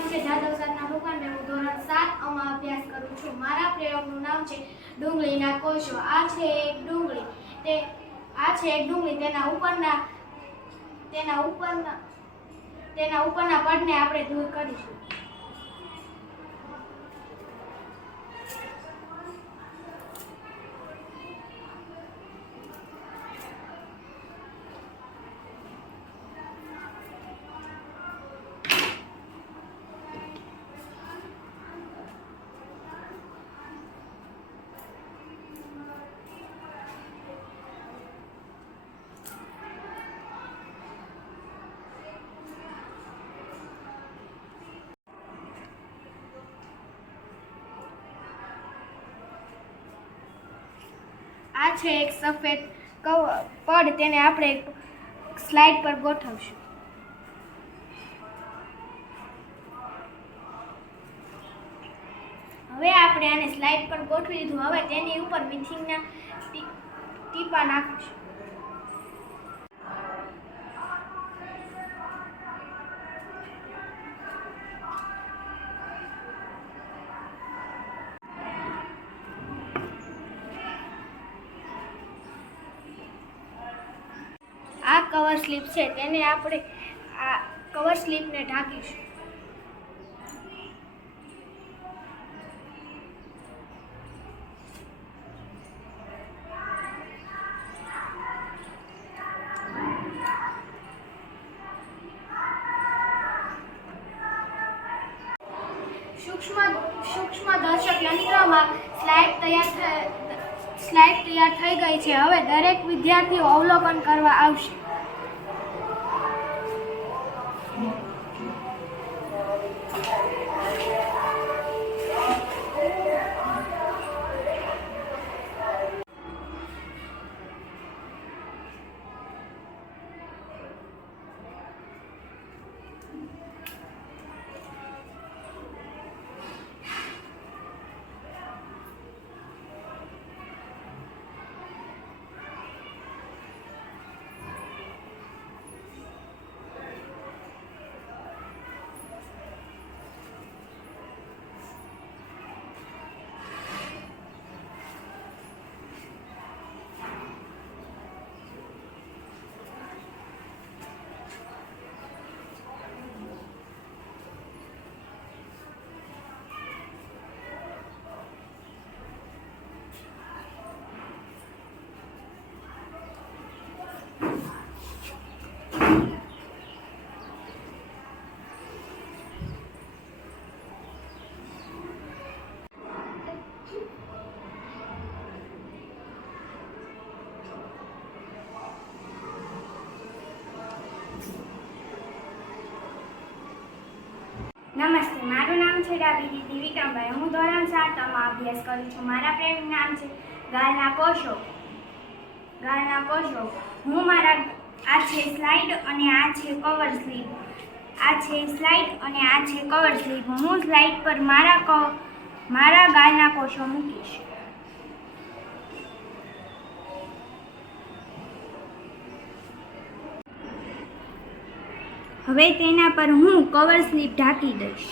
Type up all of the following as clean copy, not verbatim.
નામ છે જાદવ સાધના મુકાંબે. હું ધોરણ 7 માં અભ્યાસ કરું છું. મારા પ્રયોગનું નામ છે ડુંગળીના કોષો. આ છે એક ડુંગળી. તેના ઉપરના પડને આપણે દૂર કરીશું. આ છે એક સફેદ પડ. તેને આપણે સ્લાઇડ પર ગોઠવશું. હવે આપણે આને સ્લાઇડ પર ગોઠવી દીધું. હવે તેની ઉપર મીઠીના ટીપા નાખીશું. આ કવર સ્લીપ છે, તેને આપણે આ કવર સ્લીપને ઢાંકીશું. સૂક્ષ્મદર્શક યંત્રમાં સ્લાઇડ તૈયાર થઈ ગઈ છે. હવે દરેક વિદ્યાર્થીઓ અવલોકન કરવા આવશે. નમસ્તે, મારું નામ છે ડાભી દીદી વિક્રમભાઈ. હું ધોરણ 7 માં અભ્યાસ કરું છું. મારા પ્રયોગનું નામ છે ગાલના કોષો. આ છે સ્લાઇડ અને આ છે કવર સ્લીપ. હું સ્લાઇડ પર મારા ગાલના કોષો મૂકીશ. હવે તેના પર હું કવર સ્લીપ ઢાંકી દઈશ.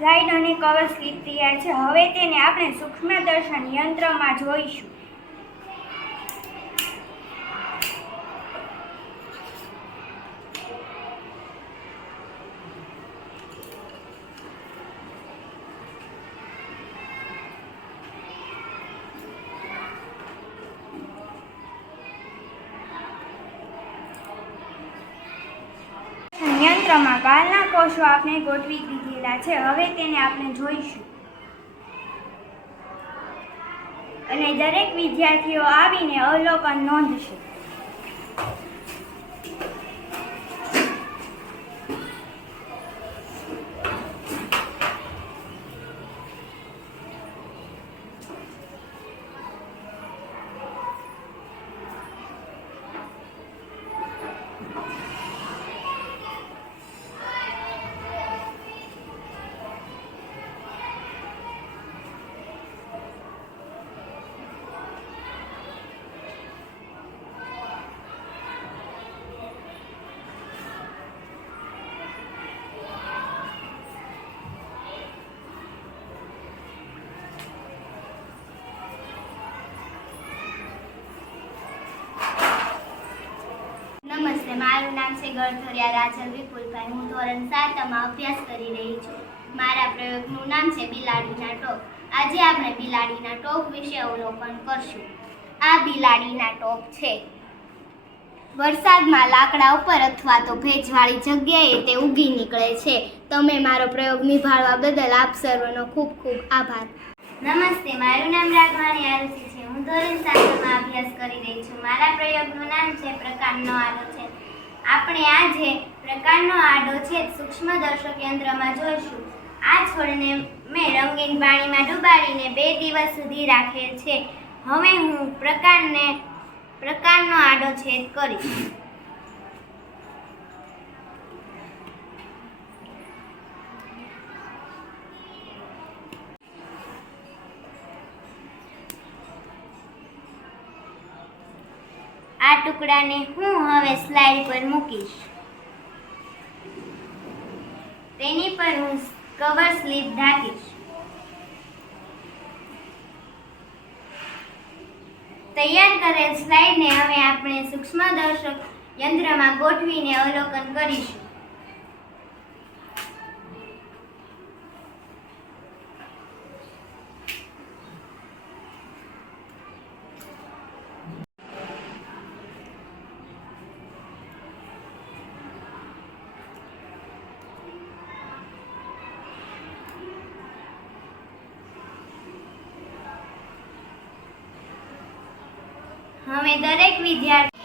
સ્લાઇડ અને કવર સ્લીપ તૈયાર છે. હવે તેને આપણે સૂક્ષ્મદર્શન યંત્રમાં જોઈશું. યંત્રમાં ગાલના કોષો આપણે ગોઠવી દીધેલા છે. હવે તેને આપણે જોઈશું અને દરેક વિદ્યાર્થીઓ આવીને અવલોકન નોંધશે. મારું નામ છે ગળથરિયા રાજલ વિપુલભાઈ. હું ધોરણ 7 માં અભ્યાસ કરી રહી છું. મારા પ્રયોગનું નામ છે બિલાડીના ટોપ. આજે આપણે બિલાડીના ટોપ વિશે અવલોકન કરશું. આ બિલાડીના ટોપ છે. વરસાદમાં લાકડા ઉપર અથવા તો ભેજવાળી જગ્યાએ તે ઉગી નીકળે છે. તમે મારો પ્રયોગ નિભાવવા બદલ આપ સર્વનો ખૂબ ખૂબ આભાર. નમસ્તે, મારું નામ રાઘવાણી આરુષિ છે. હું ધોરણ 7 માં અભ્યાસ કરી રહી છું. મારા પ્રયોગનું નામ છે પ્રકાંડનો આડો છે. આપણે આજે પ્રકાંડનો આડો છે સૂક્ષ્મદર્શક યંત્રમાં જોઈશું. આ છોડને મેં રંગીન પાણીમાં ડુબાડીને 2 દિવસ સુધી રાખેલ છે. હવે હું પ્રકાંડનો આડો છેદ કરીશ. આ ટુકડાને હું હવે સ્લાઇડ પર મૂકીશ. તેની પર હું કવર સ્લિપ ઢાંકીશ. તૈયાર કરેલ સ્લાઇડને હવે આપણે સૂક્ષ્મદર્શક યંત્રમાં ગોઠવીને અવલોકન કરીશું. હવે દરેક વિદ્યાર્થી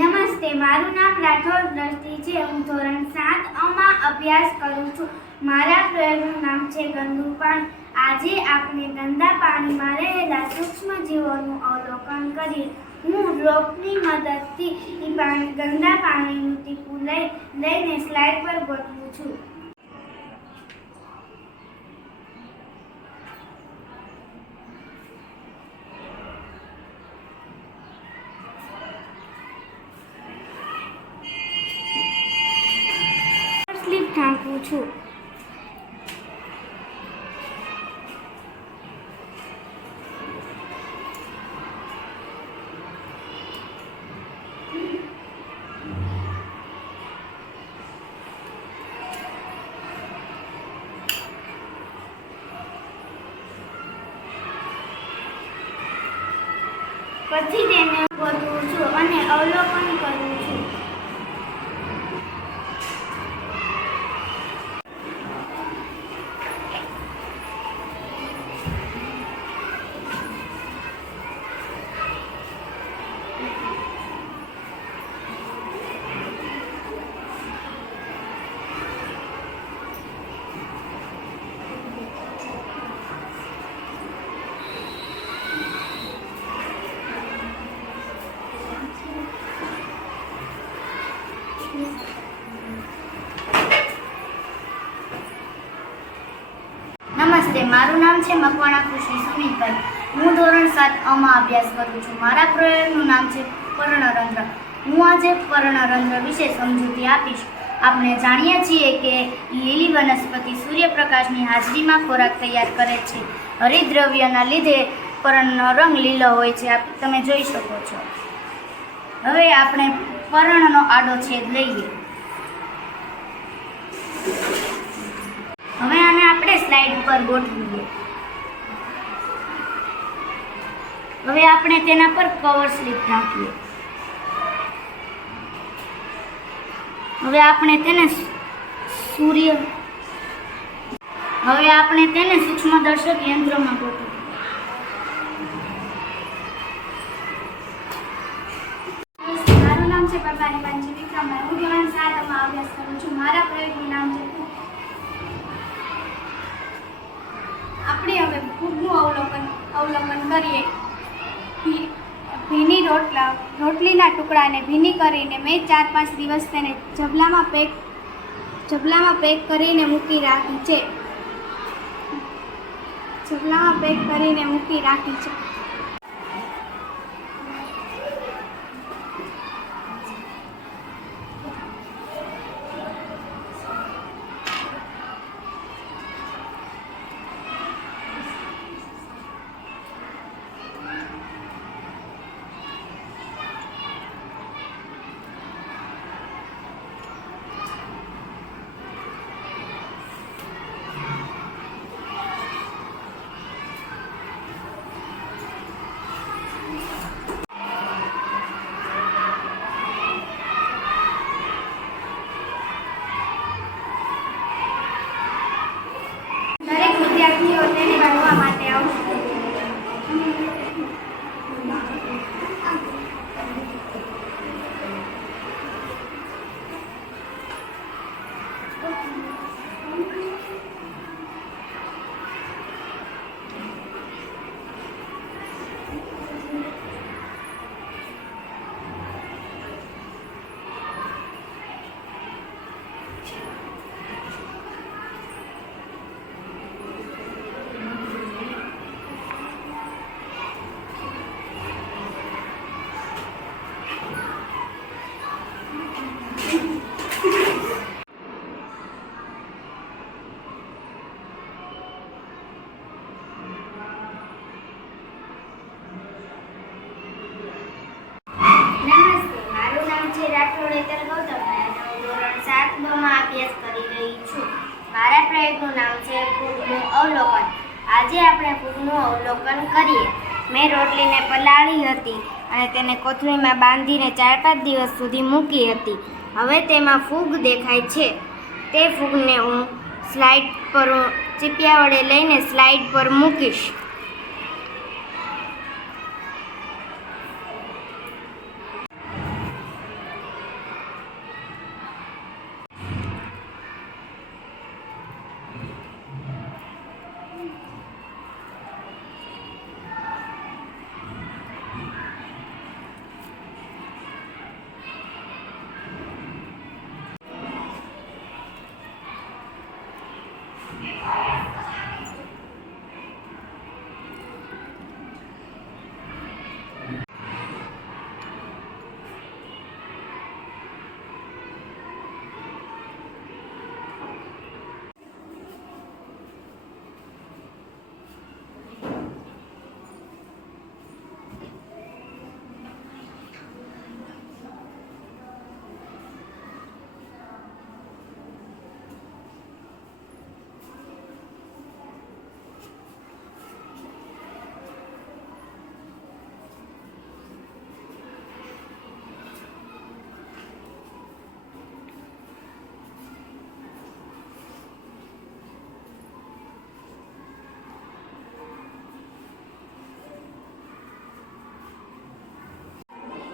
નમસ્તે, મારું નામ રાઠોડ દ્રષ્ટિ છે. હું ધોરણ 7 માં અભ્યાસ કરું છું. મારા પ્રયોગનું નામ છે ગંદુ પાણી. આજે આપણે ગંદા પાણીમાં રહેલા સૂક્ષ્મ જીવોનું અવલોકન કરીએ. હું ડ્રોપની મદદથી ગંદા પાણીનું ટીપું લઈને સ્લાઇડ પર ગોઠવું છું. ઢાંકું છું. પછી તેને ગોઠવું છું અને અવલોકન કરું છું. નમસ્તે, મારું નામ છે મકવાણા ખુશી સુમિતભાઈ. હું ધોરણ 7 માં અભ્યાસ કરું છું. મારા પ્રયોગનું નામ છે પર્ણરંધ્ર. હું આજે પર્ણરંધ્ર વિશે સમજૂતી આપીશ. આપણે જાણીએ છીએ કે લીલી વનસ્પતિ સૂર્યપ્રકાશની હાજરીમાં ખોરાક તૈયાર કરે છે. હરિદ્રવ્યના લીધે પર્ણનો રંગ લીલો હોય છે. તમે જોઈ શકો છો. હવે આપણે પર્ણનો આડો છેદ લઈએ. હવે હવે આને આપણે સ્લાઇડ ઉપર ગોઠવીએ. હવે આપણે તેના પર કવર સ્લીપ ઢાંકીએ. હવે આપણે તેને સૂક્ષ્મદર્શક યંત્રમાં ગોઠવીએ. મારું નામ છે પરમાની વાંચી વિક્રમભાઈ. હું ધોરણ 7 માં અભ્યાસ કરું છું. મારા પ્રયોગનું નામ છે ફૂગ. આપણે હવે ફૂગનું અવલોકન કરીએ. ભીની રોટલીના ટુકડાને ભીની કરીને મેં 4-5 દિવસ તેને જબલામાં પેક કરીને મૂકી રાખી છે. દરેક વિદ્યાર્થીઓ તેને ભણવા માટે આવશે. નમસ્તે, મારું નામ છે રાઠોડ હેતલ ગૌતમભાઈ અને હું ધોરણ 7 માં અભ્યાસ કરી રહી છું. મારા પ્રયોગનું નામ છે ફૂગનું અવલોકન. આજે આપણે ફૂગનું અવલોકન કરીએ. મેં રોટલીને પલાળી હતી અને તેને કોથળીમાં બાંધીને 4-5 દિવસ સુધી મૂકી હતી. હવે તેમાં ફૂગ દેખાય છે. તે ફૂગને હું સ્લાઇડ પર ચીપિયા વડે લઈને સ્લાઇડ પર મૂકીશ.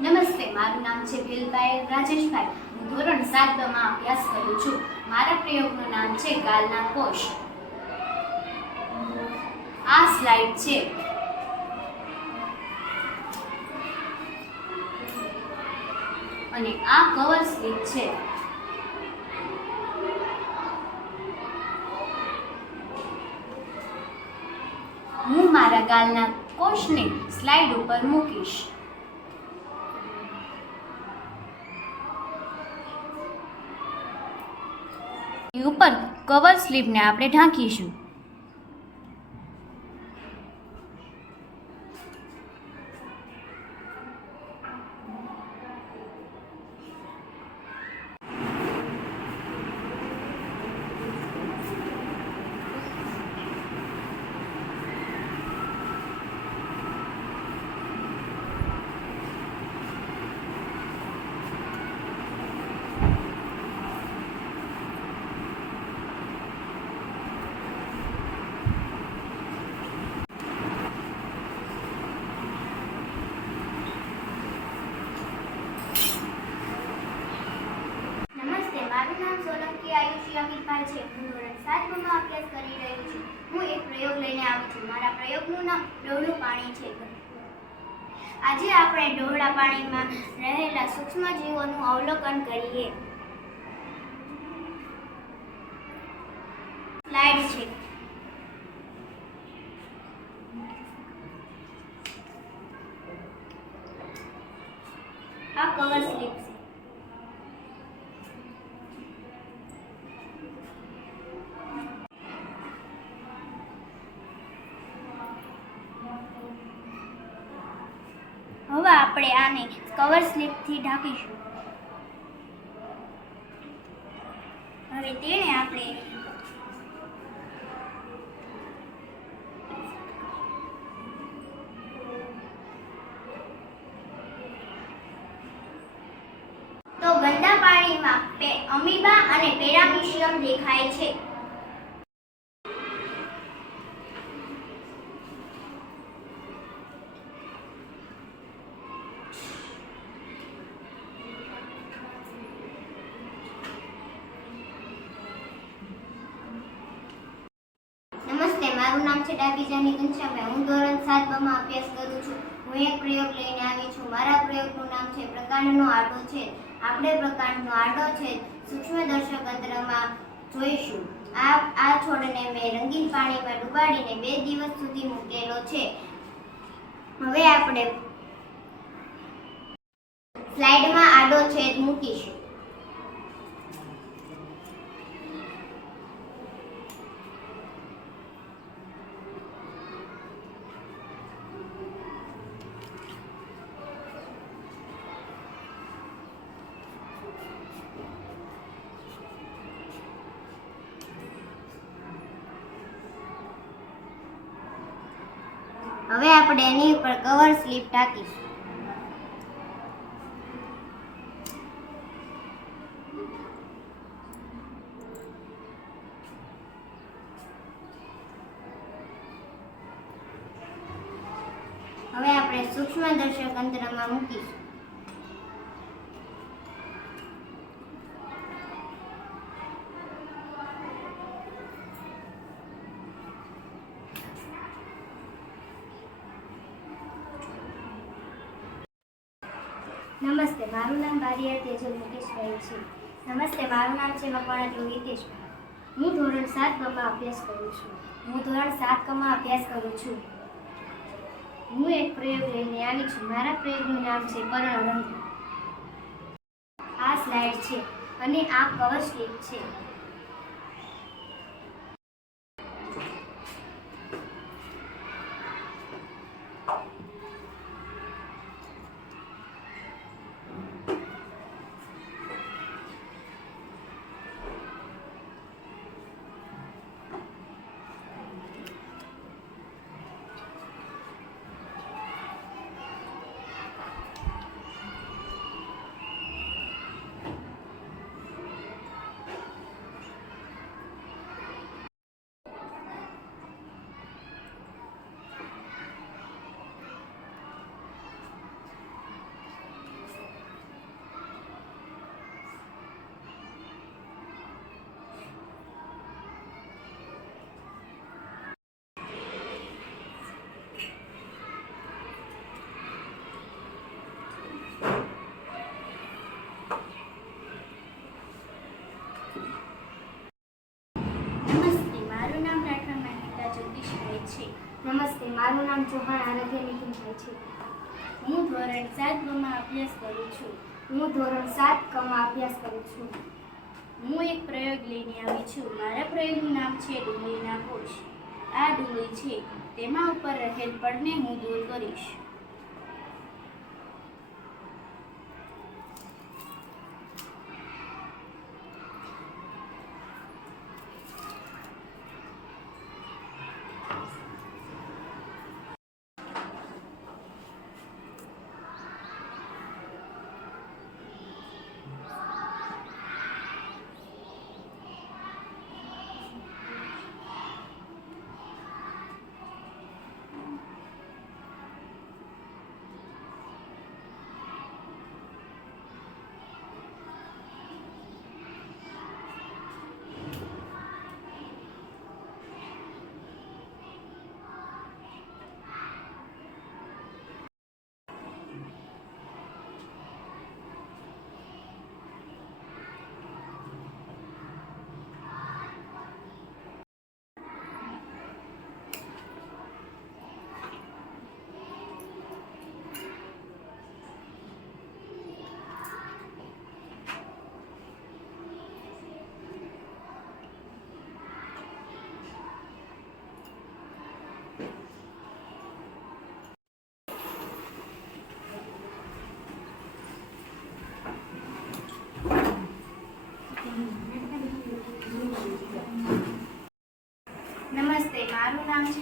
નમસ્તે, મારું નામ છે વેલભાઈ રાજેશભાઈ. હું ધોરણ 7 માં અભ્યાસ કરું છું. મારા પ્રયોગનું નામ છે ગાલના કોષ. આ સ્લાઇડ છે. અને આ કવર સ્લીપ છે. હું મારા ગાલના કોષને સ્લાઇડ ઉપર મૂકીશ. ઉપર કવર સ્લીપને આપણે ઢાંકીશું. શ્રી અમિતભાઈ છે. હું ધોરણ 7 માં અભ્યાસ કરી રહી છું. હું એક પ્રયોગ લઈને આવી છું. મારા પ્રયોગનું નામ ડોહળું પાણી છે. આજે આપણે ડોહળા પાણીમાં રહેલા સૂક્ષ્મ જીવોનું અવલોકન કરીએ. સ્લાઇડ છે. આ કવર સ્લિપ છે. હવે આપણે આને કવર સ્લિપથી ઢાંકીશું. હવે તેને આપણે તો ગંદા પાણીમાં અમીબા અને પેરામીશિયમ દેખાય છે. નમસ્તે, મારું નામ છે ડાબીજાની ઘનશ્યામભાઈ. હું ધોરણ 7 માં અભ્યાસ કરું છું. હું એક પ્રયોગ લઈને આવી છું. મારા પ્રયોગનું નામ છે પ્રકાંડનો આડો છેદ. આપણે પ્રકાંડનો આડો છેદ સૂક્ષ્મદર્શક યંત્રમાં જોઈશું. આ છોડને મેં રંગીન પાણીમાં ડુબાડીને 2 દિવસ સુધી મૂકેલો છે. હવે આપણે સ્લાઇડમાં આડો છેદ મૂકીશું. હવે આપણે એની ઉપર કવર સ્લિપ ઢાંકીશું. હવે આપણે સૂક્ષ્મદર્શક યંત્રમાં મૂકીશું. નમસ્તે, મારું નામ બારિયા તેજલ મુકેશભાઈ છે. નમસ્તે, મારું નામ છે મકવાણા ધ્રુવ હિતેશભાઈ. હું ધોરણ 7 માં અભ્યાસ કરું છું. હું એક પ્રયોગ લઈને આવી છું. મારા પ્રયોગનું નામ છે પર્ણરંગ. આ સ્લાઇડ છે અને આ કવર સ્લિપ છે. નમસ્તે, મારું નામ ચૌહાણ આરાધ્યા નીતિનભાઈ છે. હું ધોરણ 7 માં અભ્યાસ કરું છું. હું એક પ્રયોગ લઈને આવી છું. મારા પ્રયોગનું નામ છે ડુંગળીના કોષ. આ ડુંગળી છે, તેમાં ઉપર રહેલ પડને હું દૂર કરીશ.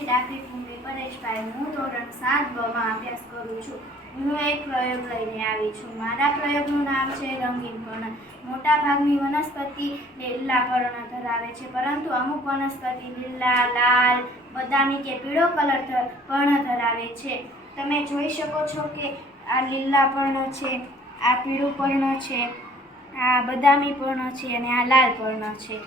ડાકરી કુંભી પરેશભાઈ. હું ધોરણ 7 માં અભ્યાસ કરું છું. હું એક પ્રયોગ લઈને આવી છું. મારા પ્રયોગનું નામ છે રંગીન પર્ણ. મોટા ભાગની વનસ્પતિ લીલા પર્ણ ધરાવે છે, પરંતુ અમુક વનસ્પતિ લીલા, લાલ, બદામી કે પીળો પર્ણ ધરાવે છે. તમે જોઈ શકો છો કે આ લીલા પર્ણ છે, આ પીળું પર્ણ છે, આ બદામી પર્ણ છે અને આ લાલ પર્ણ છે.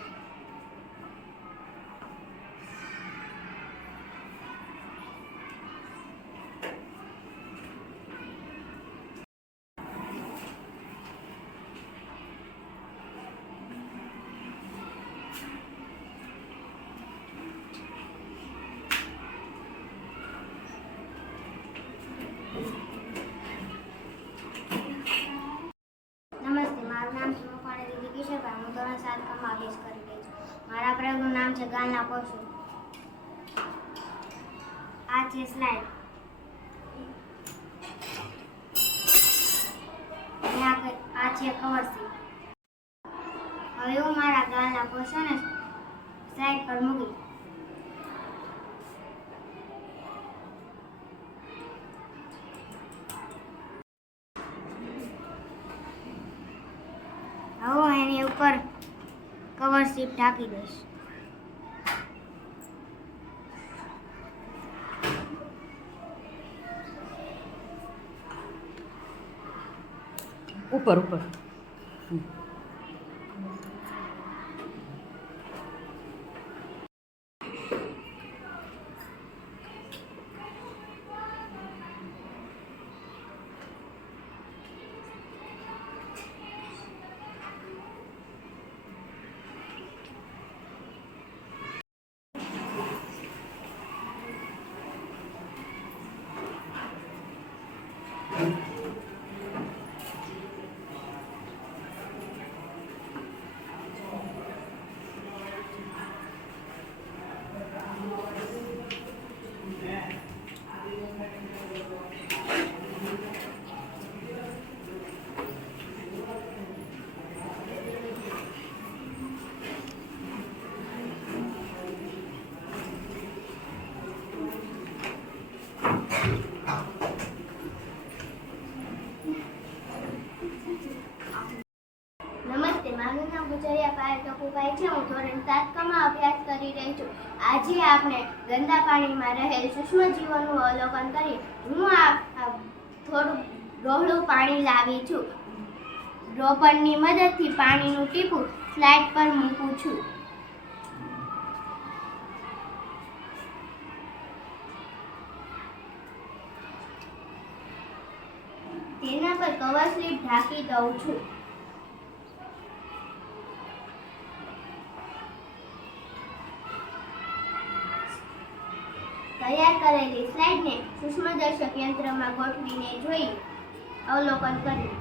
નમસ્તે, મારું નામ છે મકવાણા દીદી કિશોરભાઈ. હું ધોરણ 7 માં અભ્યાસ કરી રહી છું. મારા પ્રયોગનું નામ છે ગાલના કોષો. આ છે સ્લાઇડ અને આ છે કવર સીટ. હવે હું મારા ગાલના કોષોને સ્લાઇડ પર મૂકી. હવે હું એની ઉપર કવર સીટ ઢાંકી દઈશ. ઉપર ઉપર નમસ્તે, મારું નામ ગુજરિયા પાયલ ટકુભાઈ છે. હું ધોરણ 7 માં અભ્યાસ કરી રહી છું. આજે આપણે ગંદા પાણીમાં રહેલ સૂક્ષ્મજીવોનું અવલોકન કરી. હું આ થોડું ડોહળું પાણી લાવી છું. ડ્રોપરની મદદથી પાણીનું ટીપું સ્લાઇડ પર મૂકું છું. તેના પર કવર સ્લીપ ઢાંકી દઉં છું. તૈયાર કરેલી સ્લાઇડને સૂક્ષ્મદર્શક યંત્રમાં ગોઠવીને જોઈ અવલોકન કર્યું.